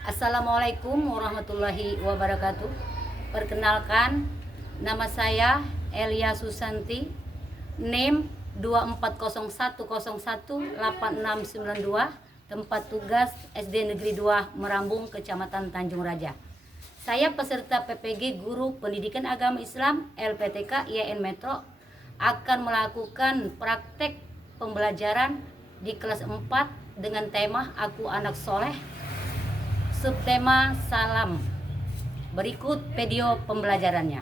Assalamualaikum warahmatullahi wabarakatuh. Perkenalkan, nama saya Elia Susanti, NIM 2401018692, tempat tugas SD Negeri 2 Merambung, Kecamatan Tanjung Raja. Saya peserta PPG Guru Pendidikan Agama Islam LPTK IAIN Metro akan melakukan praktek pembelajaran di kelas 4 dengan tema Aku Anak Soleh, subtema salam. Berikut video pembelajarannya.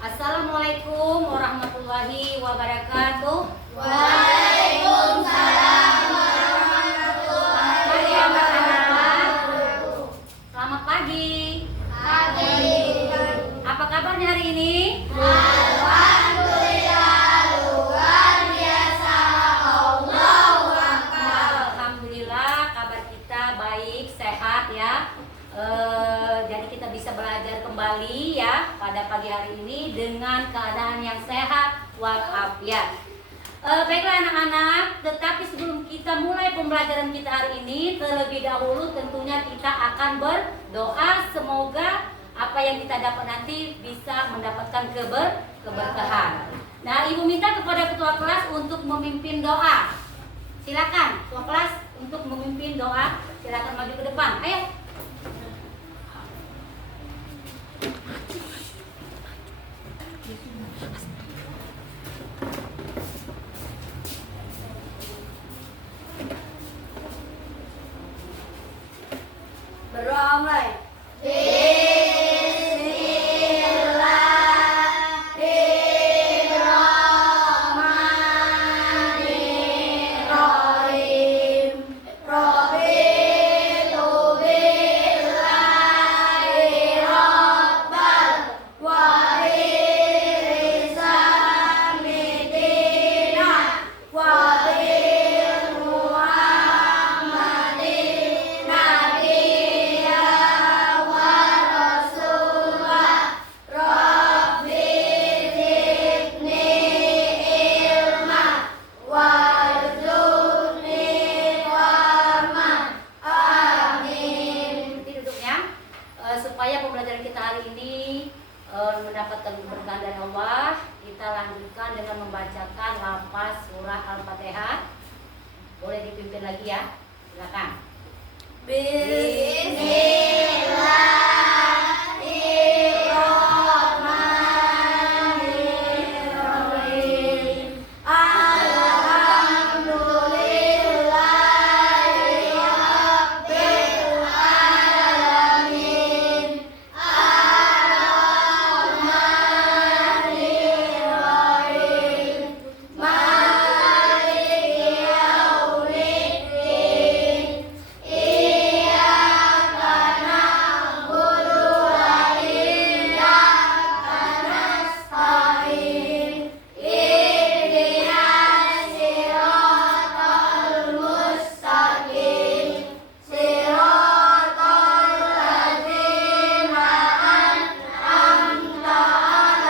Assalamualaikum warahmatullahi wabarakatuh. Waalaikumsalam warahmatullahi wabarakatuh. Selamat pagi. Pagi. Apa kabarnya hari ini? Alhamdulillah, luar biasa. Allahu Akbar. Alhamdulillah, kabar kita baik, sehat ya. Jadi kita bisa belajar kembali ya pada pagi hari ini dengan keadaan yang sehat walafiat. Baiklah anak-anak, tetapi sebelum kita mulai pembelajaran kita hari ini, terlebih dahulu tentunya kita akan berdoa semoga apa yang kita dapat nanti bisa mendapatkan keberkahan. Nah, Ibu minta kepada ketua kelas untuk memimpin doa. Silakan ketua kelas untuk memimpin doa. Silakan maju ke depan. Ayo. Berdoa mulai. Bismillahirrahmanirrahim. Raditu billahi rabbal wa birisami dinan wa Muhammadin nabiyya wa rasulah. Rabbi zidni ilma warzuqni fahman. Amin. Nanti duduknya supaya pembelajaran kita hari ini mendapatkan keberkahan dari Allah. Kita lanjutkan dengan membacakan lafaz surah Al-Fatihah. Boleh dipimpin lagi ya. Silakan. Bismillahirrahmanirrahim. Alhamdulillahi rabbil alamin. Ar-Rahmanirrahim. Maliki yaumiddin. Iyyaka na'budu wa iyyaka nasta'in. Ihdinas siratal mustaqim. Siratal ladzina an'amta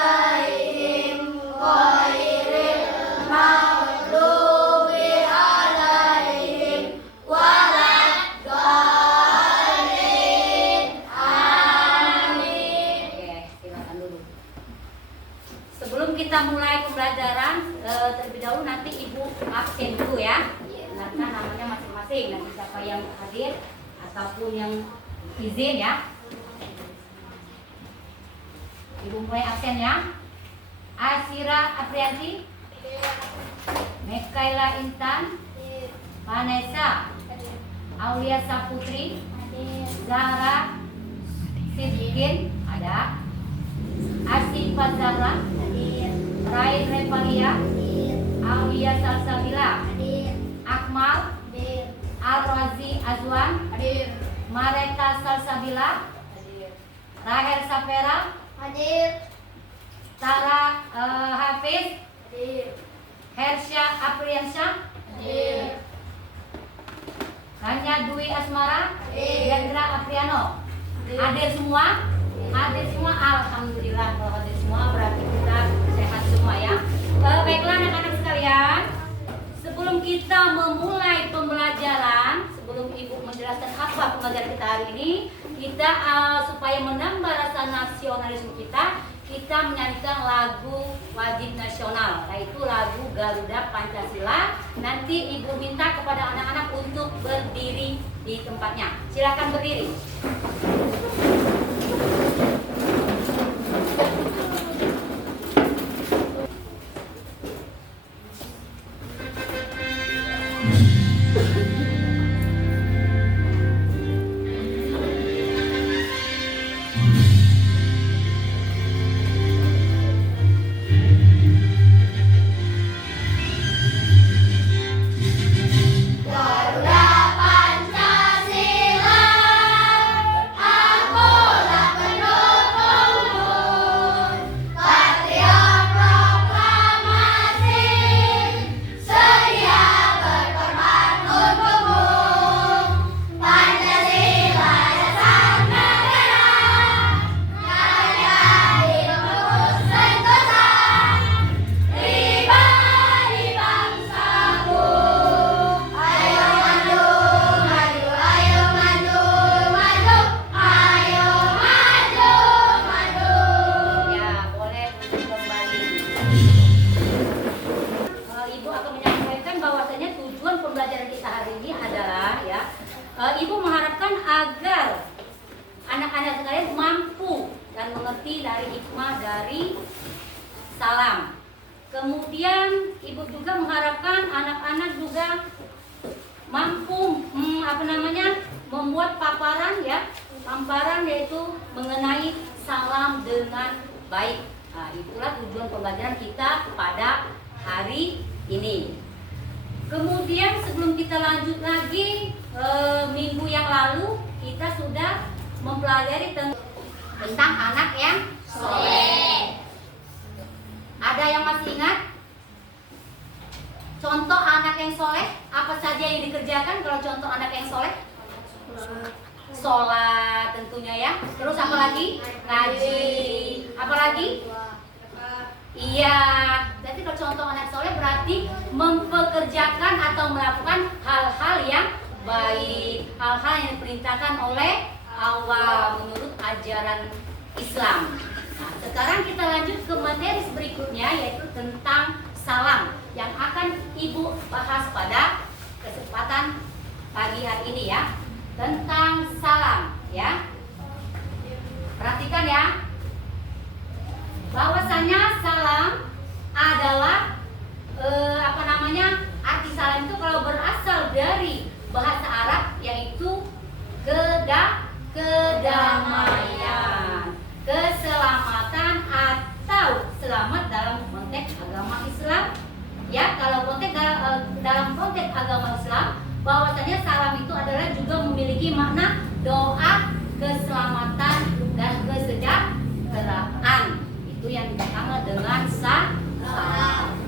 'alaihim ghairil maghdubi 'alaihim waladdallin. Amin. Oke, silakan dulu. Sebelum kita mulai pembelajaran, terlebih dahulu nanti Ibu absen dulu ya. Karena namanya masing-masing. Nanti siapa yang hadir ataupun yang izin ya. Ibu mulai absen ya. Asira Aprianti, Mekaila Intan, Vanessa, Aulia Saputri, Zahra Sidkin, ada Asifah Zahra, Rain Revalia, Aulia Salsabila, Akmal, Al-Razi Azwan, Mareta Salsabila, Rahel Sapera, Tara Hafiz, Hersya Apriansyah, Kanya Dwi Asmara, Yandra Apriano. Hadir semua? Hadir semua, alhamdulillah. Kalau hadir semua berarti kita sehat semua ya. Baiklah anak-anak sekalian, sebelum kita memulai pembelajaran, sebelum sebelum Ibu menjelaskan apa pembelajaran kita hari ini, kita supaya menambah rasa nasionalisme kita menyanyikan lagu wajib nasional, yaitu lagu Garuda Pancasila. Nanti Ibu minta kepada anak-anak untuk berdiri di tempatnya. Silakan berdiri. Garuda Pancasila, akulah pendukungmu. Patriot proklamasi, sedia berkorban untukmu. Pancasila dasar negara, karya hidupku sentosa, pribadi bangsaku. Ayo maju, maju, ayo maju, maju, ayo maju, maju. Ya, boleh untuk kembali. Ibu akan menyampaikan bahwasanya tujuan pembelajaran kita hari ini adalah ya, Ibu mengharapkan agar anak-anak sekalian mampu dan mengerti dari hikmah dari salam. Kemudian Ibu juga mengharapkan anak-anak juga mampu membuat paparan ya, pamparan yaitu mengenai salam dengan baik. Nah, itulah tujuan pembelajaran kita pada hari ini. Kemudian sebelum kita lanjut lagi, minggu yang lalu kita sudah mempelajari tentang anak yang soleh. Ada yang masih ingat? Contoh anak yang soleh, apa saja yang dikerjakan kalau contoh anak yang soleh? Sholat tentunya ya. Terus apa lagi? Ngaji. Apa lagi? Iya. Berarti kalau contoh anak soleh berarti mempekerjakan atau melakukan hal-hal yang baik, hal-hal yang diperintahkan oleh Allah menurut ajaran Islam. Nah, sekarang kita lanjut ke materi berikutnya, yaitu tentang salam yang akan Ibu bahas pada kesempatan pagi hari ini ya, tentang salam ya. Perhatikan ya, bahwasanya salam adalah arti salam itu kalau berasal dari bahasa Arab yaitu kedamaian, keselamatan atau selamat dalam konteks agama Islam. Ya, kalau konteks dalam konteks agama Islam, bahwasanya salam itu adalah juga memiliki makna doa keselamatan dan kesejahteraan. Itu yang disebut dengan salam.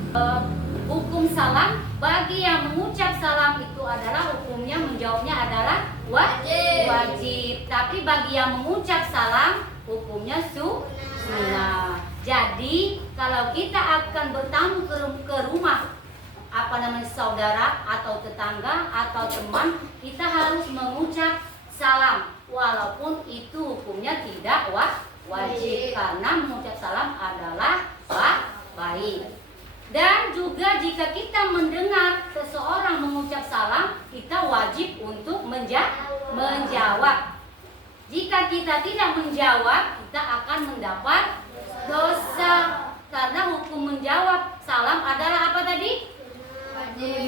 Hukum salam bagi yang mengucap salam itu adalah hukumnya menjawabnya adalah wajib. Tapi bagi yang mengucap salam hukumnya sunnah. Jadi kalau kita akan bertamu ke rumah saudara atau tetangga atau teman, kita harus mengucap salam walaupun itu hukumnya tidak wajib, karena mengucap salam adalah baik. Dan juga jika kita mendengar seseorang mengucap salam, kita wajib untuk menjawab. Jika kita tidak menjawab, kita akan mendapat dosa, karena hukum menjawab salam adalah apa tadi?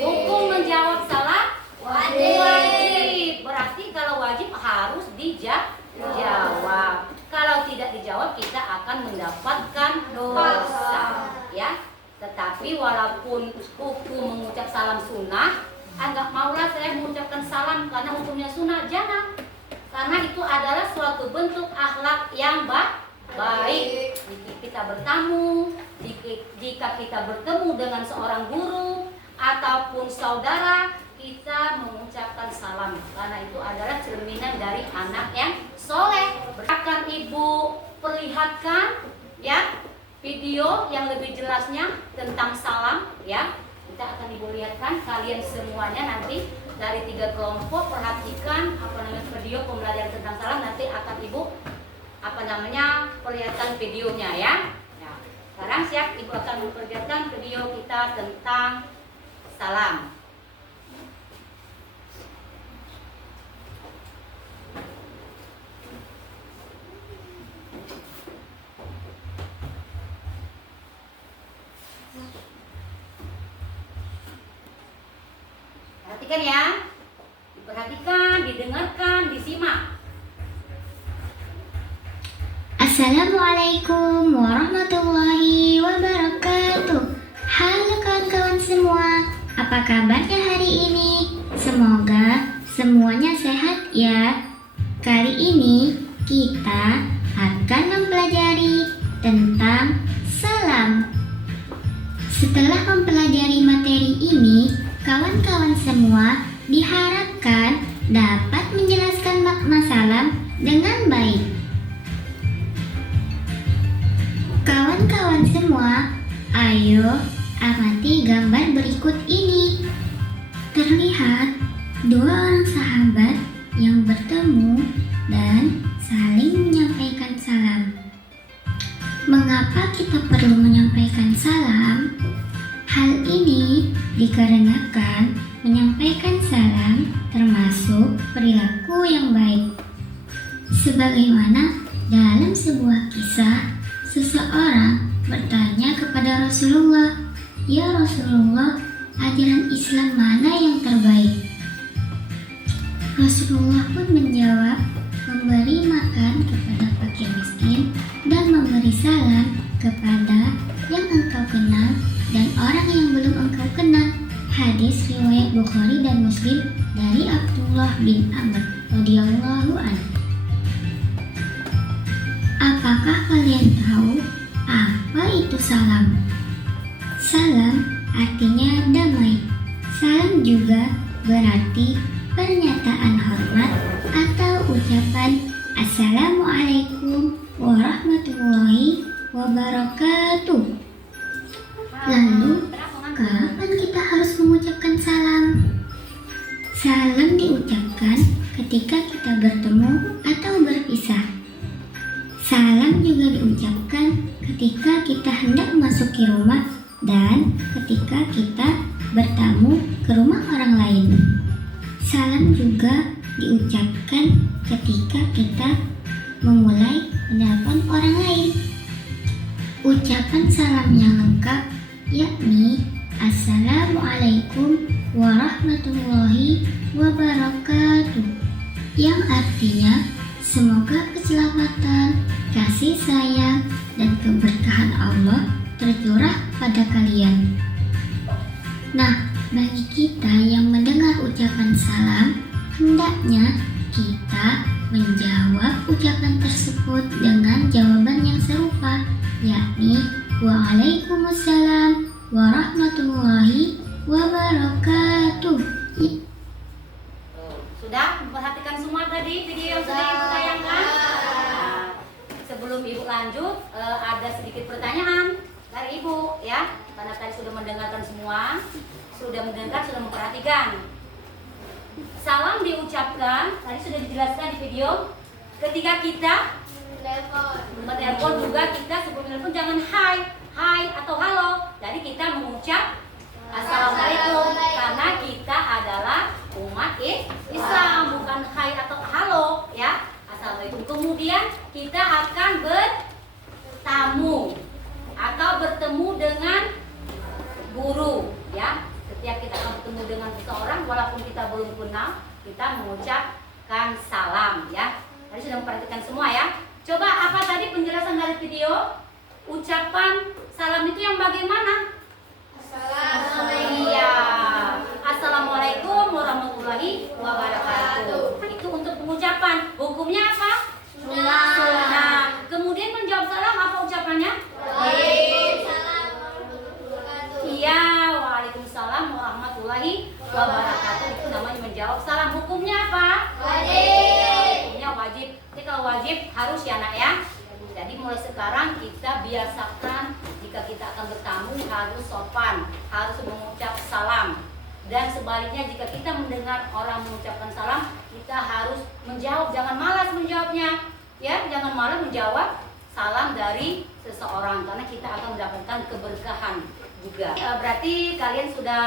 Hukum menjawab salam wajib. Berarti kalau wajib harus dijawab. Kalau tidak dijawab, kita akan mendapatkan dosa ya. Tetapi walaupun hukum mengucap salam sunnah, enggak maulah saya mengucapkan salam karena hukumnya sunnah, jangan. Karena itu adalah suatu bentuk akhlak yang baik. Jika kita bertamu, jika kita bertemu dengan seorang guru ataupun saudara, kita mengucapkan salam karena itu adalah cerminan dari anak yang soleh. Akan Ibu perlihatkan ya video yang lebih jelasnya tentang salam ya. Kita akan Ibu lihatkan, kalian semuanya nanti dari 3 kelompok. Perhatikan video pembelajaran tentang salam, nanti akan Ibu perlihatkan videonya ya. Nah, sekarang siap, Ibu akan memperlihatkan video kita tentang salam. Perhatikan ya, diperhatikan, didengarkan, disimak. Assalamualaikum warahmatullahi wabarakatuh. Halo kawan-kawan semua, apa kabarnya hari ini? Semoga semuanya sehat ya. Kali ini kita akan mempelajari tentang salam. Setelah mempelajari materi ini, kawan-kawan semua diharapkan dapat menjelaskan makna salam dengan baik. Kawan-kawan semua, ayo amati gambar berikut ini. Terlihat dua orang sahabat yang bertemu dan saling menyampaikan salam. Mengapa kita perlu menyampaikan salam? Hal ini dikarenakan menyampaikan salam termasuk perilaku yang baik. Sebagaimana dalam sebuah kisah, seseorang bertanya kepada Rasulullah, "Ya Rasulullah, ajaran Islam mana yang terbaik?" Rasulullah pun menjawab, memberi makan kepada fakir miskin dan memberi salam kepada yang engkau kenal dan orang yang belum engkau kenal. Hadis riwayat Bukhari dan Muslim dari Abdullah bin Amr radhiyallahu anhu. Apakah kalian tahu apa itu salam? Salam artinya damai. Salam juga berarti pernyataan hormat atau ucapan Assalamualaikum warahmatullahi wabarakatuh. Lalu, kapan kita harus mengucapkan salam? Salam diucapkan ketika kita bertemu atau berpisah. Salam juga diucapkan ketika kita hendak memasuki rumah dan ketika kita bertamu ke rumah orang lain. Salam juga diucapkan ketika kita memulai menelpon orang lain. Ucapan salam yang lengkap yakni Assalamualaikum warahmatullahi wabarakatuh, yang artinya semoga keselamatan, kasih sayang, dan keberkahan Allah tercurah pada kalian. Nah, bagi kita yang mendengar ucapan salam, hendaknya kita menjawab ucapan tersebut dengan jawaban yang serupa, yakni Waalaikumsalam warahmatullahi wabarakatuh. Sudah memperhatikan semua tadi video yang sudah Ibu tayangkan? Nah, sebelum Ibu lanjut, ada sedikit pertanyaan dari Ibu ya, karena tadi sudah mendengarkan semua, sudah memperhatikan. Salam diucapkan, tadi sudah dijelaskan di video, ketika kita menelpon juga, kita sebelum menelpon jangan hai atau halo. Jadi kita mengucap Assalamualaikum, karena kita adalah umat Islam, bukan hai atau halo ya. Assalamualaikum. Kemudian kita akan bertamu atau bertemu dengan guru ya. Setiap kita akan bertemu dengan seseorang, walaupun kita belum kenal, kita mengucapkan salam ya. Tadi sudah memperhatikan semua ya. Coba apa tadi penjelasan dari video? Ucapan salam itu yang bagaimana? Iya. Assalamualaikum warahmatullahi wabarakatuh. Itu untuk pengucapan. Hukumnya apa? Sunnah. Kemudian menjawab salam apa ucapannya? Iya, waalaikumsalam warahmatullahi wabarakatuh. Itu namanya menjawab salam. Hukumnya apa? Hukumnya wajib. Jadi kalau wajib harus ya nak ya. Jadi mulai sekarang kita biasakan jika kita akan bertamu harus sopan, harus mengucap salam. Dan sebaliknya jika kita mendengar orang mengucapkan salam, kita harus menjawab, jangan malas menjawabnya. Ya, jangan malas menjawab salam dari seseorang karena kita akan mendapatkan keberkahan juga. Berarti kalian sudah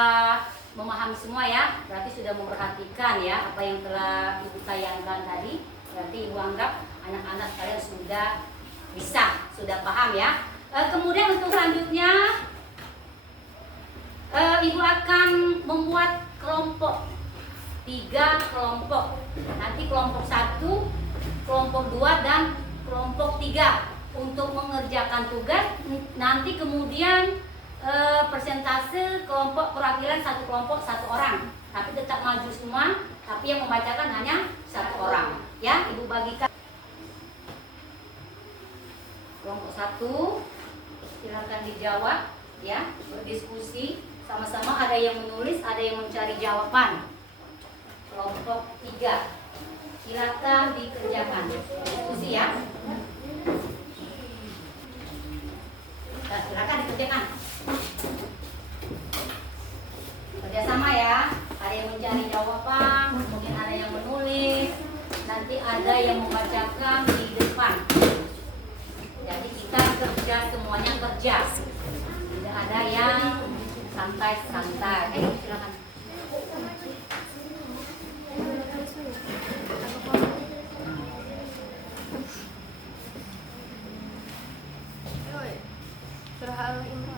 memahami semua ya, berarti sudah memperhatikan ya apa yang telah Ibu tayangkan tadi. Berarti Ibu anggap anak-anak kalian sudah bisa, sudah paham ya. Kemudian untuk selanjutnya Ibu akan membuat kelompok, 3 kelompok. Nanti kelompok 1, kelompok 2 dan kelompok 3 untuk mengerjakan tugas. Nanti kemudian persentase kelompok perwakilan 1 kelompok 1 orang, tapi tetap maju semua, tapi yang membacakan hanya 1 orang ya. Ibu bagikan kelompok 1, silakan dijawab ya, berdiskusi sama-sama, ada yang menulis, ada yang mencari jawaban. Kelompok 3 silakan dikerjakan, diskusi ya. Nah, silakan dikerjakan. Kerjasama ya. Ada yang mencari jawaban, mungkin ada yang menulis, nanti ada yang membacakan di depan. Jadi kita kerja, semuanya kerja. Tidak ada yang santai-santai. Silakan. Surah Al-Imran.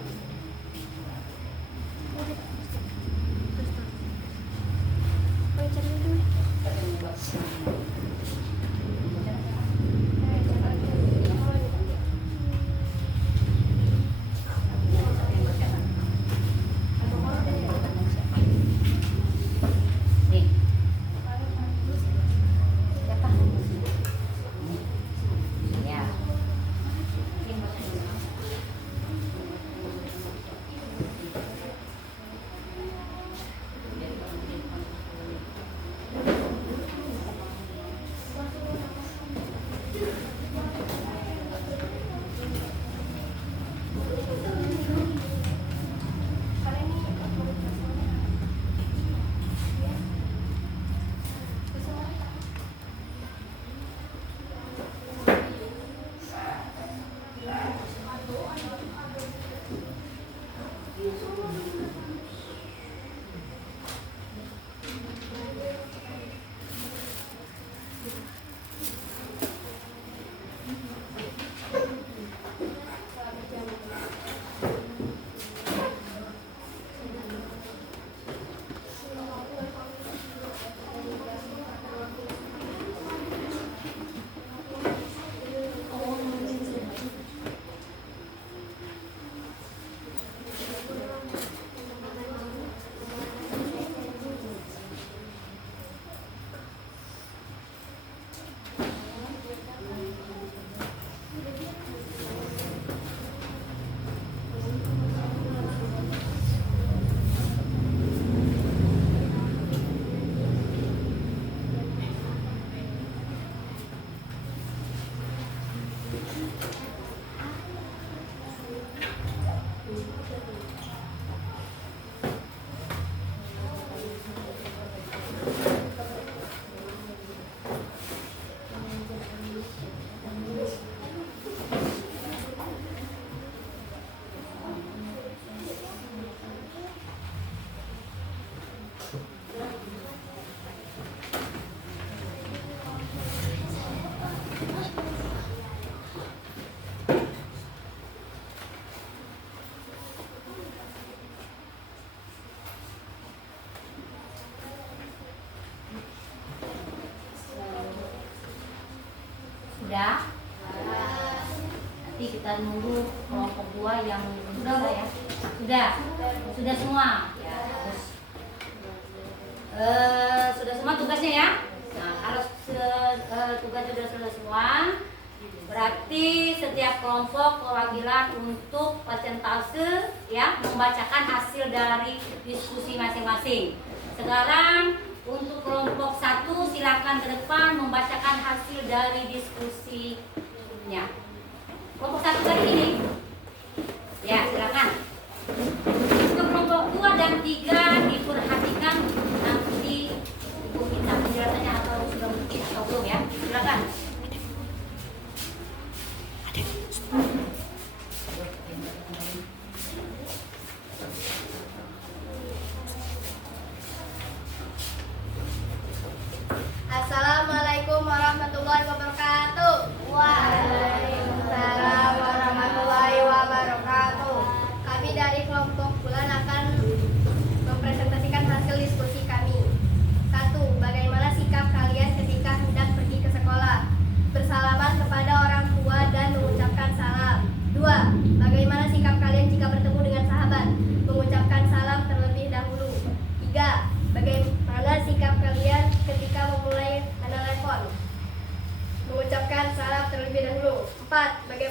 Sudah? Nanti kita nunggu kelompok 2 yang sudah ya. Sudah semua. Ya, terus sudah semua tugasnya ya. Nah, kalau tugas sudah semua, berarti setiap kelompok perwakilan untuk persentase ya membacakan hasil dari diskusi masing-masing. Sekarang untuk kelompok 1 silakan ke depan membacakan hasil dari diskusinya. Kelompok 1 kali ini. Ya, silakan. Untuk kelompok 2 dan 3 diperhatikan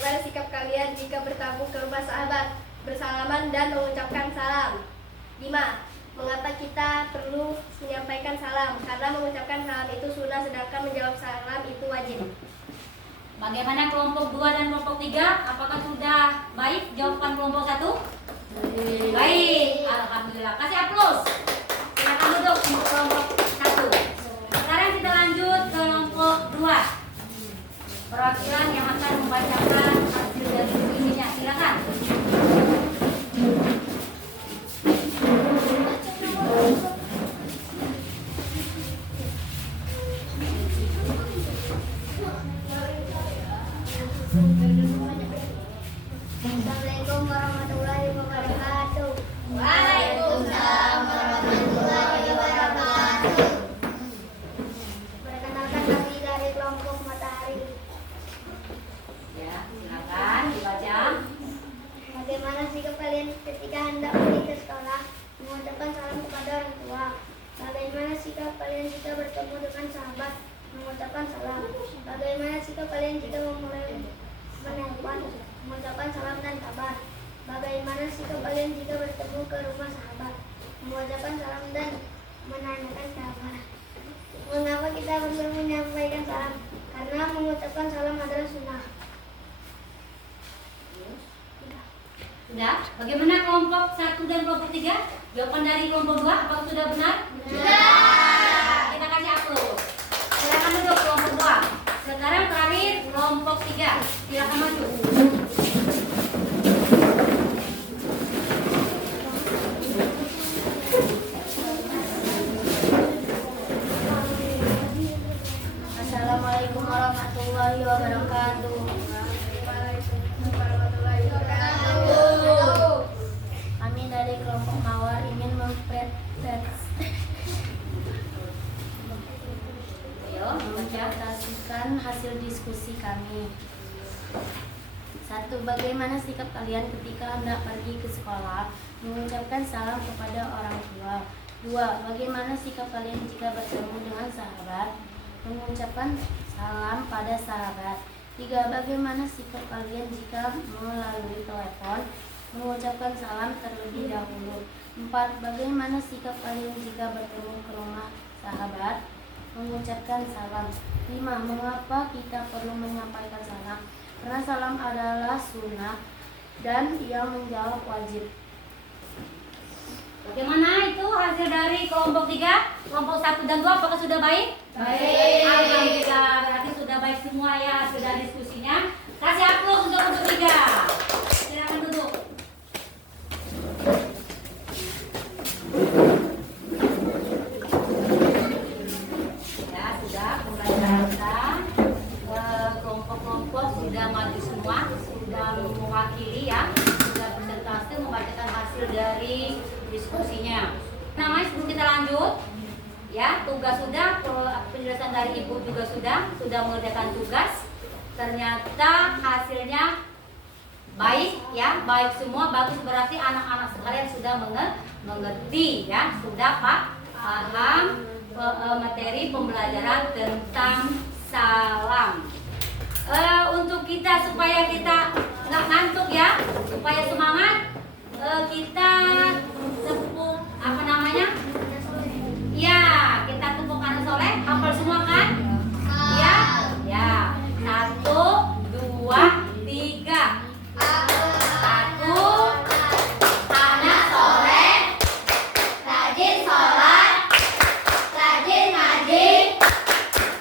Bagaimana sikap kalian jika bertamu ke rumah sahabat, bersalaman dan mengucapkan salam? 5. Mengapa kita perlu menyampaikan salam? Karena mengucapkan salam itu sunnah, sedangkan menjawab salam itu wajib. Bagaimana kelompok 2 dan kelompok 3? Apakah sudah baik jawaban kelompok 1? Baik, alhamdulillah. Kasih aplaus. Silakan duduk untuk kelompok 1. Sekarang kita lanjut ke kelompok 2. Perwakilan yang akan membacakan hasil dari skripsinya. Silakan. Assalamualaikum warahmatullahi wabarakatuh. Waalaikumsalam warahmatullahi wabarakatuh. Perkenalkan kami dari kelompok Matahari. Ya, silakan dibaca. Bagaimana sikap kalian ketika hendak pergi ke sekolah? Mengucapkan salam kepada orang tua. Bagaimana sikap kalian jika bertemu dengan sahabat? Mengucapkan salam. Bagaimana sikap kalian jika memulai menelpon? Mengucapkan salam dan kabar. Bagaimana sikap kalian jika bertemu ke rumah sahabat? Mengucapkan salam dan menanyakan kabar. Mengapa kita perlu menyampaikan salam? Karena mengucapkan salam adalah sunnah. Sudah? Bagaimana kelompok 1 dan kelompok 3? Jawaban dari kelompok 2 apakah sudah benar? Sudah. Kita kasih aplaus. Silakan duduk kelompok 2. Sekarang terakhir kelompok 3. Silakan maju. Assalamualaikum warahmatullahi wabarakatuh. Kami dari kelompok Mawar ingin mempresentasikan hasil diskusi kami. 1. Bagaimana sikap kalian ketika hendak pergi ke sekolah? Mengucapkan salam kepada orang tua. 2. Bagaimana sikap kalian jika bertemu dengan sahabat? Mengucapkan salam pada sahabat. 3. Bagaimana sikap kalian jika melalui telepon? Mengucapkan salam terlebih dahulu. 4. Bagaimana sikap kalian jika bertemu ke rumah sahabat? Mengucapkan salam. 5. Mengapa kita perlu menyampaikan salam? Karena salam adalah sunnah dan yang menjawab wajib. Bagaimana itu hasil dari kelompok 3? Kelompok 1 dan 2 apakah sudah baik? Baik. Alhamdulillah, berarti sudah baik semua ya, sudah diskusinya. Kasih aplaus untuk kelompok 3. Silakan duduk. Ya, sudah pembelajaran kita. Kelompok-kelompok sudah maju semua, sudah mewakili ya, sudah presentasi membacakan hasil dari diskusinya. Nah, sebelum kita lanjut, ya tugas sudah, penjelasan dari ibu juga sudah mengerjakan tugas. Ternyata hasilnya baik ya, baik semua, bagus, berarti anak-anak sekalian sudah mengerti ya, sudah paham materi pembelajaran tentang salam. Untuk kita supaya kita nggak ngantuk ya, supaya semangat, kita tepuk apa namanya? Ya, kita tepuk kanan soleh, hafal semua kan? Ya, ya. 1, 2, 3. 1, anak soleh, rajin sholat, rajin ngaji,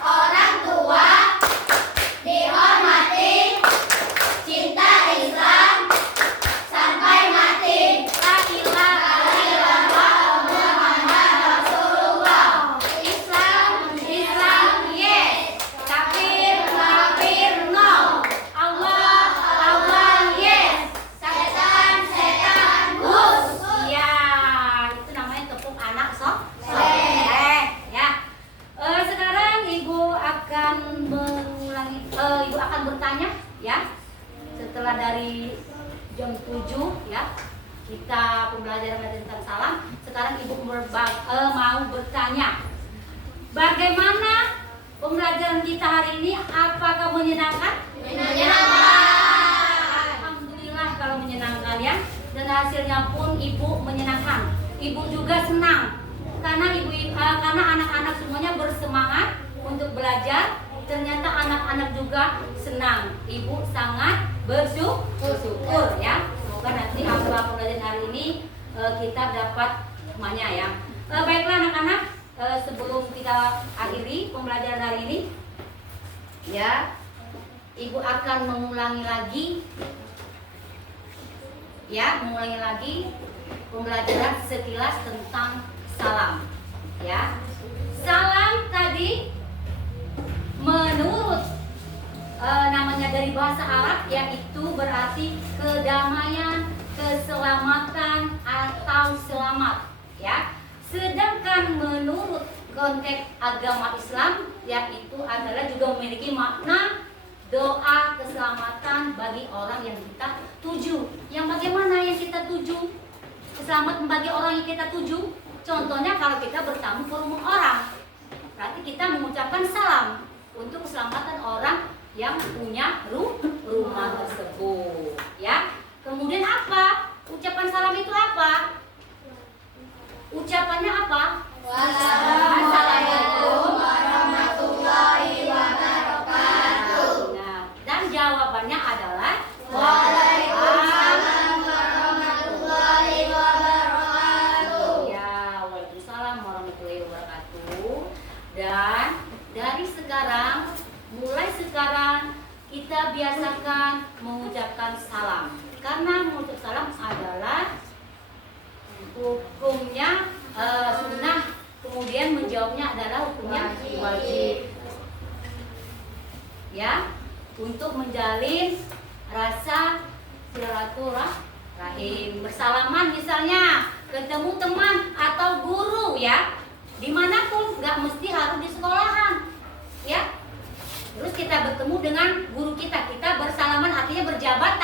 orang tua dihormati, cinta Islam sampai mati. La ilaha illallah Muhammad Rasulullah. Islam, Islam, yes. Kafir, kafir, no. Allah, Allah, yes. Setan, setan, gus. Ya, itu namanya tepuk anak soleh. Ya. Sekarang ibu akan mengulangi, ibu akan bertanya ya. Setelah dari jam 7 ya, kita pembelajaran tentang salam. Sekarang ibu mau bertanya, bagaimana pembelajaran kita hari ini? Apakah menyenangkan? Menyenangkan. dan hasilnya pun ibu menyenangkan. Ibu juga senang karena karena anak-anak semuanya bersemangat untuk belajar. Ternyata anak-anak juga senang. Ibu sangat bersyukur ya. Semoga nanti hasil pembelajaran hari ini kita dapat hikmahnya ya. Baiklah anak-anak, sebelum kita akhiri pembelajaran hari ini ya, ibu akan mengulangi lagi pembelajaran sekilas tentang salam ya. Salam tadi menurut namanya dari bahasa Arab yaitu berarti kedamaian, keselamatan atau selamat ya. Sedangkan menurut konteks agama Islam yaitu adalah juga memiliki makna doa keselamatan bagi orang yang kita tuju. Yang bagaimana yang kita tuju? Keselamatan bagi orang yang kita tuju. Contohnya kalau kita bertamu ke rumah orang, berarti kita mengucapkan salam untuk keselamatan orang yang punya rumah tersebut ya. Kemudian apa? Ucapan salam itu apa? Ucapannya apa? Assalamualaikum warahmatullahi wabarakatuh. Nah, dan jawabannya adalah Waalaikumsalam warahmatullahi wabarakatuh. Ya, waalaikumsalam warahmatullahi wabarakatuh. Dan mulai sekarang kita biasakan mengucapkan salam. Karena mengucap salam adalah hukumnya sunnah, kemudian menjawabnya adalah hukumnya wajib. Ya, untuk menjalin rasa silaturahim, bersalaman misalnya ketemu teman atau guru ya, dimanapun, nggak mesti harus di sekolahan ya. Terus kita bertemu dengan guru kita bersalaman artinya berjabat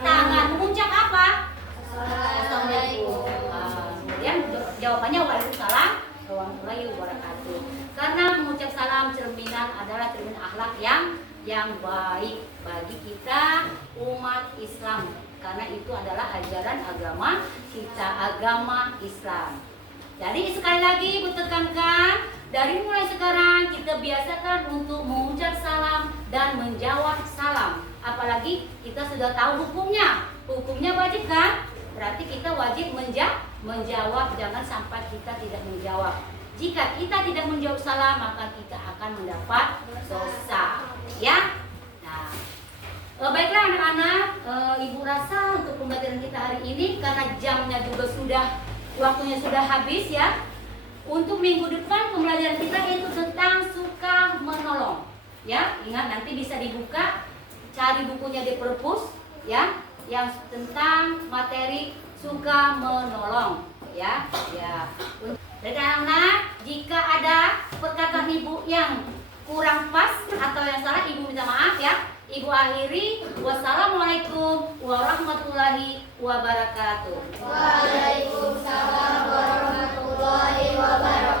tangan, mengucap apa? Assalamualaikum. Kemudian jawabannya waalaikumsalam warahmatullahi wabarakatuh. Karena mengucap salam cerminan adalah cermin akhlak yang baik bagi kita umat Islam. Karena itu adalah ajaran agama kita, agama Islam. Jadi sekali lagi ibu tekankan, dari mulai sekarang kita biasakan untuk mengucap salam dan menjawab salam. Apalagi kita sudah tahu hukumnya. Hukumnya wajib kan? Berarti kita wajib menjawab, jangan sampai kita tidak menjawab. Jika kita tidak menjawab salam, maka kita akan mendapat dosa. Ya? Nah, baiklah anak-anak, ibu rasa untuk pembelajaran kita hari ini karena jamnya juga waktunya sudah habis ya. Untuk minggu depan pembelajaran kita itu tentang suka menolong. Ya, ingat nanti bisa dibuka, cari bukunya di perpus ya, yang tentang materi suka menolong ya. Ya. Dan anak-anak, jika ada perkataan ibu yang kurang pas atau yang salah, ibu minta maaf ya. Ibu akhiri, wassalamualaikum warahmatullahi wabarakatuh. Waalaikumsalam warahmatullahi wabarakatuh.